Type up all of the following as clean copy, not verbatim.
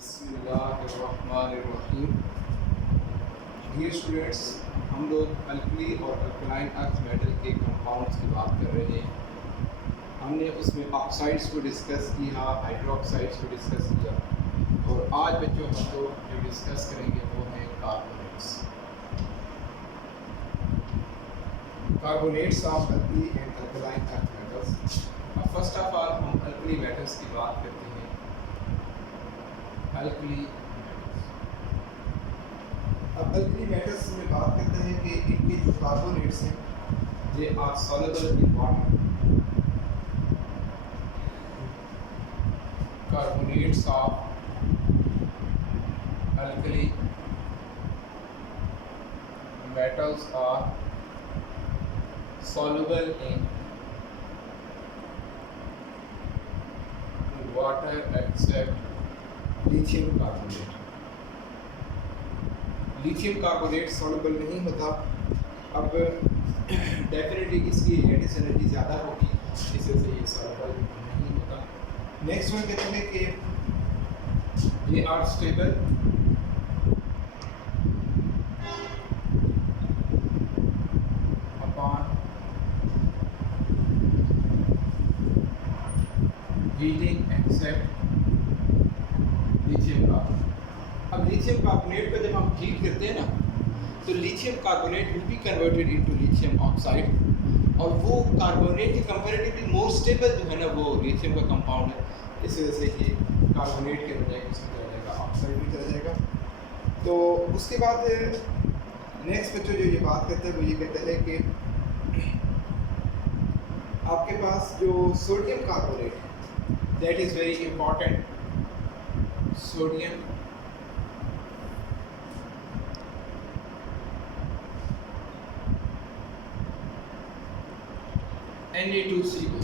बिस्मिल्लाहिर्रहमानिर्रहीम। Dear students, हम लोग अल्कली और अल्कलाइन अर्थ मेटल के कंपाउंड्स की बात कर रहे हैं। हमने उसमें ऑक्साइड्स को डिस्कस किया, हाइड्रोक्साइड्स को डिस्कस किया, और आज बच्चों हम लोग जो डिस्कस करेंगे वो है carbonates. Carbonates of alkali and alkaline earth metals. अब फर्स्ट ऑफ ऑल हम अल्कली मेटल्स की बात करते हैं। अल्कली अब अल्कली मेटल्स में बात करते हैं कि इनके जो कार्बोनेट्स हैं they are soluble in water. Carbonates of alkali metals are soluble in water except lithium carbonate. Lithium carbonate soluble नहीं होता। अब डेफिनेटली इसकी रेडियस एनर्जी ज़्यादा होगी, इस वजह से ये सॉल्युबल नहीं होता। नेक्स्ट वन कहते हैं कि ये are stable heating except lithium carbonate. अब लिथियम कार्बोनेट को जब हम हीट करते हैं ना, तो lithium carbonate will be converted into lithium oxide, और वो कार्बोनेट की कंपैरेटिवली मोर स्टेबल जो है ना वो लिथियम का कंपाउंड है। इस वजह से ये कार्बोनेट के बजाय उसमें चला जाएगा, ऑक्साइड भी चला जाएगा। तो उसके बाद नेक्स्ट बच्चों जो ये बात करते हैं वो ये कहते हैं कि आपके पास जो सोडियम कार्बोनेट है, that is very important. Sodium Na2CO।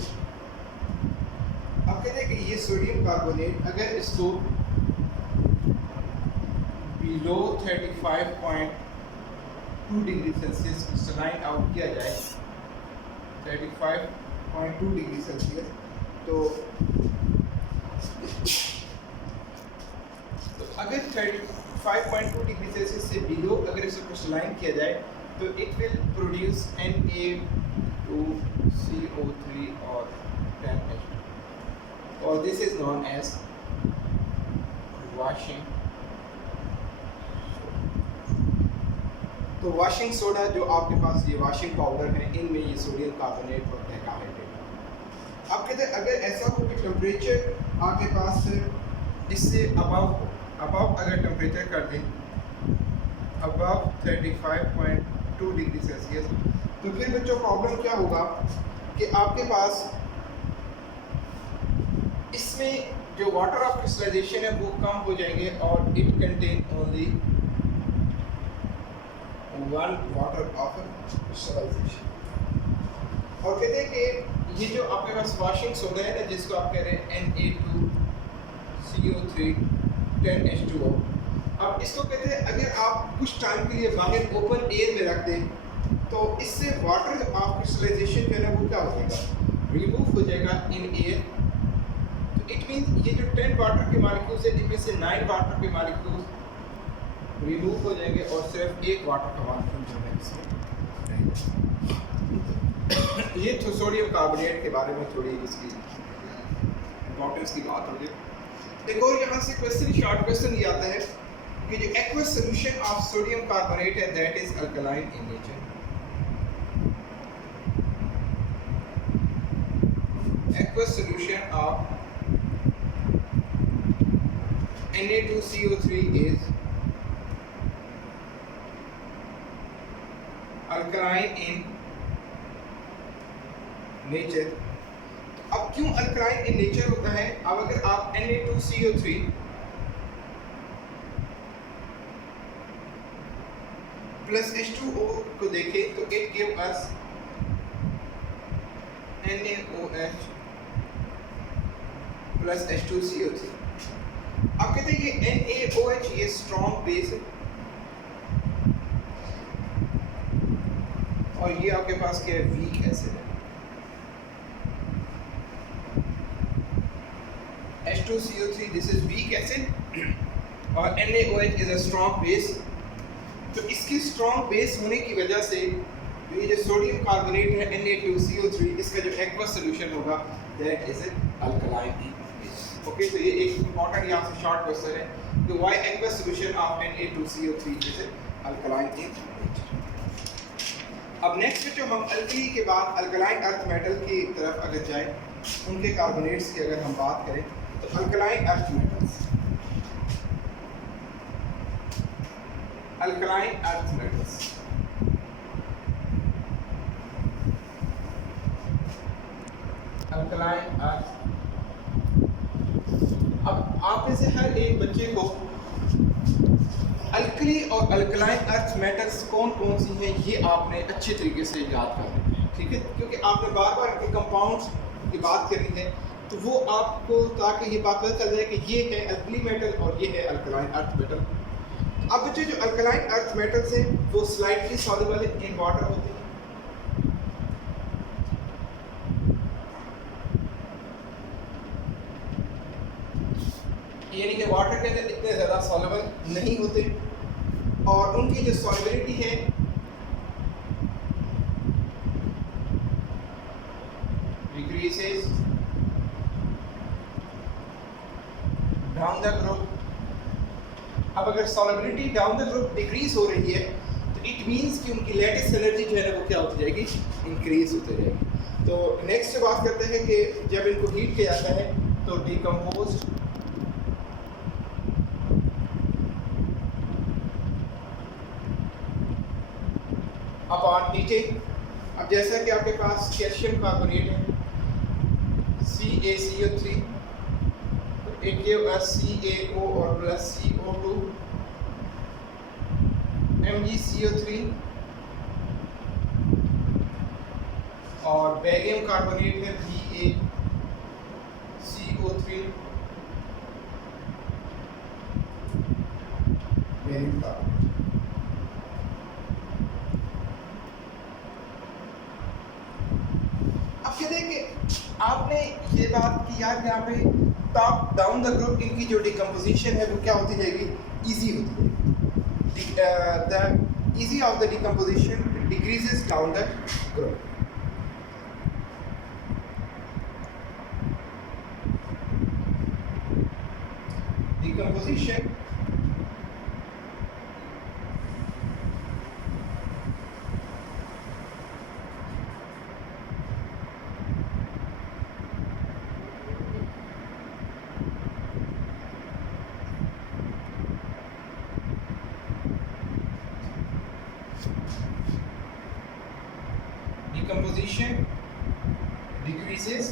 अब कहते हैं कि ये सोडियम कार्बोनेट अगर इसको below 35.2 degree Celsius crystalline out किया जाए, 35.2 डिग्री सेल्सियस, तो अगर 35.2 डिग्री सेल्सियस से बिलो अगर इसे क्रिस्टलाइन किया जाए तो इट विल प्रोड्यूस Na2CO3 और 10H2, और this is known as washing. तो वाशिंग सोडा जो आपके पास ये वाशिंग पाउडर है, इनमें ये सोडियम कार्बोनेट और डेकाहाइड्रेट। अब कहते हैं अगर ऐसा हो कि टेम्परेचर आपके पास इससे अबव अगर टेम्परेचर कर दें अबव 35.2 डिग्री सेल्सियस, तो फिर बच्चों प्रॉब्लम क्या होगा कि आपके पास इसमें जो वाटर ऑफ क्रिस्टलाइजेशन है वो कम हो जाएंगे, और it contain only one water of crystallisation. और कहते हैं कि ये जो आपके पास वाशिंग सोडा है ना, जिसको आप कह रहे हैं Na2CO3 10H2O, अब इसको कहते हैं अगर आप कुछ टाइम के लिए बाहर ओपन एयर में रख दें तो इससे वाटर ऑफ क्रिस्टलाइजेशन जो है ना वो क्या हो जाएगा, रिमूव हो जाएगा इन एयर। तो इट मीन ये जो 10 वाटर के मॉलिक्यूल्स है इनमें से 9 वाटर के मॉलिक्यूल्स रिमूव हो जाएंगे और सिर्फ एक वाटर का मॉलिक्यूल जो है इसमें रहेगा। ये तो सोडियम कार्बोनेट के बारे में थोड़ी इसकी इंपॉर्टेंस की बात होगी। एक और यहाँ से क्वेश्चन, शॉर्ट क्वेश्चन ये आता है कि जो aqueous solution of sodium carbonate है that is alkaline in nature. Aqueous solution of Na2CO3 is alkaline in nature. अब क्यों अल्कलाइन इन नेचर होता है? अब अगर आप Na2CO3 प्लस H2O को देखें तो it give us NaOH plus H2CO3। अब कहते हैं ये NaOH ये स्ट्रॉन्ग बेस है, और ये आपके पास क्या है, वीक एसिड है। H2CO3 this is weak acid और NaOH is a strong base. तो इसकी स्ट्रॉन्ग बेस होने की वजह से ये जो सोडियम कार्बोनेट है Na2CO3 इसका जो एक्वस सोल्यूशन होगा दैट इज अल्कलाइन। ओके, तो ये एक इंपॉर्टेंट यहाँ से शॉर्ट क्वेश्चन है कि why aqueous solution of Na2CO3 is alkaline in nature. अब नेक्स्ट जो हम अल्कली के बाद अल्कलाइन अर्थ मेटल की तरफ अगर जाएं, उनके कार्बोनेट्स की अगर हम बात करें तो alkaline earth metals, alkaline earth metals alkaline earth. अब आप में से हर एक बच्चे को अल्कली और अल्कलाइन अर्थ मेटल्स कौन कौन सी हैं ये आपने अच्छे तरीके से याद करना है, ठीक है, क्योंकि आपने बार बार इनके कंपाउंड्स की बात करनी है तो वो आपको ताकि ये बात पता चल जाए कि ये है अल्कली मेटल और ये है अल्कलाइन अर्थ मेटल। अब बच्चे जो अल्कलाइन अर्थ मेटल्स हैं वो स्लाइटली सॉल्युबल इन वाटर होते हैं, यानी कि वाटर के अंदर इतने ज़्यादा सॉल्युबल नहीं होते और उनकी जो सॉल्युबिलिटी है डिक्रीजेस डाउन द ग्रुप। अब अगर solubility down the group decrease हो रही है तो इट मींस कि उनकी लेटेस्ट एनर्जी जो है ना वो क्या होती जाएगी, इंक्रीज होती जाएगी। तो नेक्स्ट बात करते हैं कि जब इनको हीट किया जाता है तो डिकम्पोज्ड अपॉन हीटिंग। अब जैसा कि आपके पास कैल्शियम कार्बोनेट है CaCO3, एक CaO और प्लस CO2, MgCO3 और बेरियम कार्बोनेट है BaCO3, बेरियम कार्बोनेट। अब कहते हैं कि आपने ये बात की यार यहाँ पे टॉप डाउन द ग्रुप इनकी जो डिकम्पोजिशन है वो क्या होती जाएगी, इजी होती जाएगी। The easy of the decomposition decreases down the group. Decomposition decomposition decreases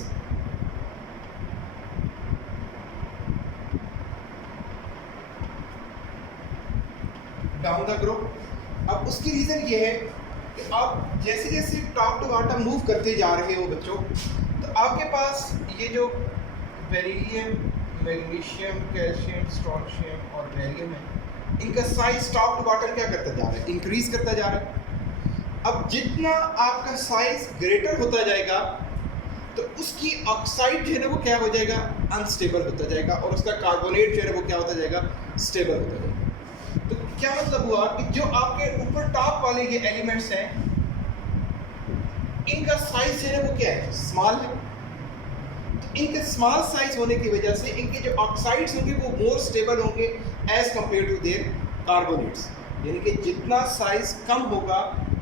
down the group. अब उसकी रीज़न ये है कि आप जैसे जैसे टॉप टू बॉटम मूव करते जा रहे हो बच्चों, तो आपके पास ये जो बेरिलियम, मैग्नीशियम, कैल्शियम, स्ट्रोंशियम और बेरियम है, इनका साइज टॉप टू बॉटम क्या करता जा रहा है, इंक्रीज करता जा रहा है। अब जितना आपका साइज ग्रेटर होता जाएगा तो उसकी ऑक्साइड जो है ना वो क्या हो जाएगा, अनस्टेबल होता जाएगा और उसका कार्बोनेट जो है ना वो क्या होता जाएगा, स्टेबल होता जाएगा। तो क्या मतलब हुआ कि जो आपके ऊपर टॉप वाले ये एलिमेंट्स हैं इनका साइज जो है वो क्या है, स्मॉल है। तो इनके स्मॉल साइज होने की वजह से इनके जो ऑक्साइड्स होंगे वो मोर स्टेबल होंगे as compare to their carbonates, यानी कि जितना साइज कम होगा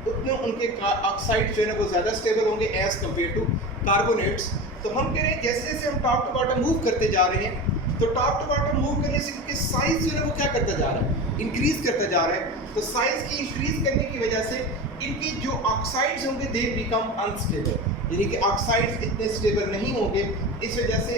उतने उनके ऑक्साइड जो है ना वो ज़्यादा स्टेबल होंगे एज कंपेयर टू कार्बोनेट्स। तो हम कह रहे हैं जैसे जैसे हम टॉप टू बॉटम मूव करते जा रहे हैं तो टॉप टू बॉटम मूव करने से इनके साइज जो है वो क्या करता जा रहा है, इंक्रीज करता जा रहा है। तो साइज की इंक्रीज करने की वजह से इनकी जो ऑक्साइड्स होंगे दे बिकम अनस्टेबल, यानी कि ऑक्साइड्स इतने स्टेबल नहीं होंगे। इस वजह से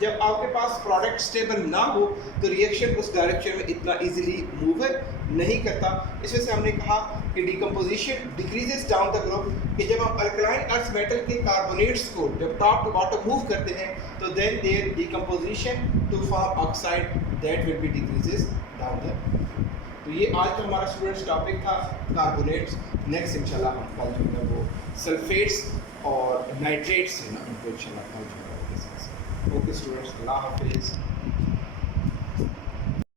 जब आपके पास प्रोडक्ट स्टेबल ना हो तो रिएक्शन उस डायरेक्शन में इतना इजीली मूव नहीं करता। इस वजह से हमने कहा कि decomposition decreases down the group, कि जब हम अल्कलाइन अर्थ मेटल के कार्बोनेट्स को जब टॉप टू बॉटम मूव करते हैं तो then their decomposition to form oxide that will be decreases down the. तो ये आज का हमारा स्टूडेंट्स टॉपिक था कार्बोनेट्स। नेक्स्ट इंशाल्लाह हम कल जो है वो सल्फेट्स और नाइट्रेट्स है ना उनको इंशाल्लाह कल जो है। ओके स्टूडेंट्स, अल्लाह हाफिज़।